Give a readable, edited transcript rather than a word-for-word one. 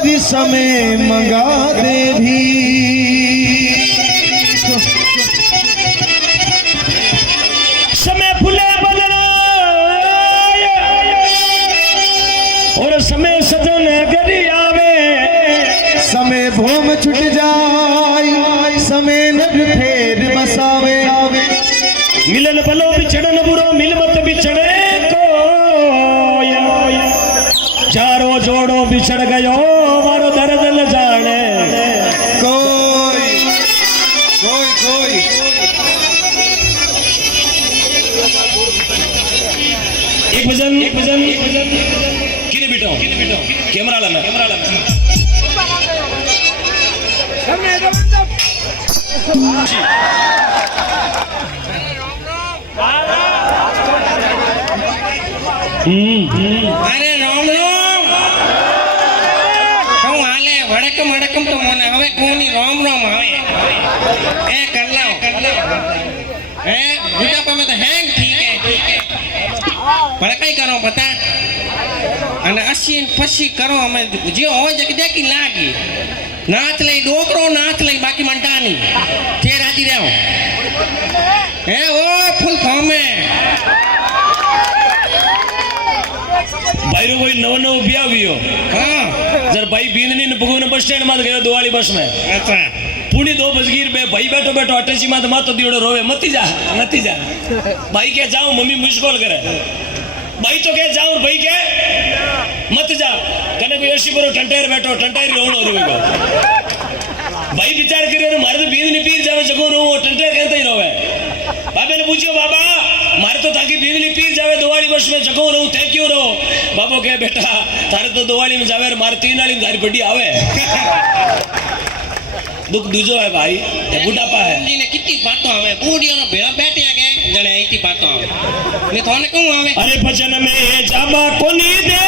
आज समय मंगा दे भी समय फूले बदला और समय सजन गरी आवे समय भोम छुट जाए समय नग फेर बसावे मिलन भलो बिछड़न बुरो मिलमत बिछड़े को चारों जोड़ो बिछड़ गयो मारो दर्द न जाने कोई कोई कोई एक भजन किने बिटो कैमरा लाना अरे राम राम कहूँ हाले वड़कम वड़कम तो मन हवे कोनी राम राम हवे ए कर लाओ ए बुढ़ापा में तो हैंग ठीक है पर कई करो बता અને અસીન ફસી કરો અમે જે હોય જગ્યા કી લાગી નાચ લઈ ડોકરો નાચ લઈ બાકી મંટાની તે રાજી રહ્યો હે ઓ ફૂલ ફોમે भाई कोई नव नव भी आवियो हाँ जर भाई बींदनी ने भगवान बस स्टैंड में गयो दिवाली बस में अच्छा पुणी 2 बजगीर बे भाई बैठो बैठो अटैची में मातो दीवड़ो रोवे मती जा भाई के जाऊं मम्मी मिस कॉल करे भाई तो के जाऊं भाई के मत जा कने कोई ऐसी बरो टंटेर बैठो टंटेर रोवणो रोवेगो भाई विचार करे मारे तो बींदनी पीर जावे जगो रोवो टंटेर कहते ही रोवे बाबे ने पूछियो बाबा मारे तो ताकि बींदनी पीर जावे दिवाली बस में जगो रहूं थे क्यों रहो बाबो के बेटा तारे तो दिवाली में जावे मारे 3 नाली में थारी बड़ी आवे दुख दूजो है भाई ये बुढ़ापा है ने कितनी बातों आवे बूढ़ियों ने भेड़ा बैठे आगे जने इतनी बातों आवे ने थोने कहूं आवे अरे भजन में जाबा कोनी दे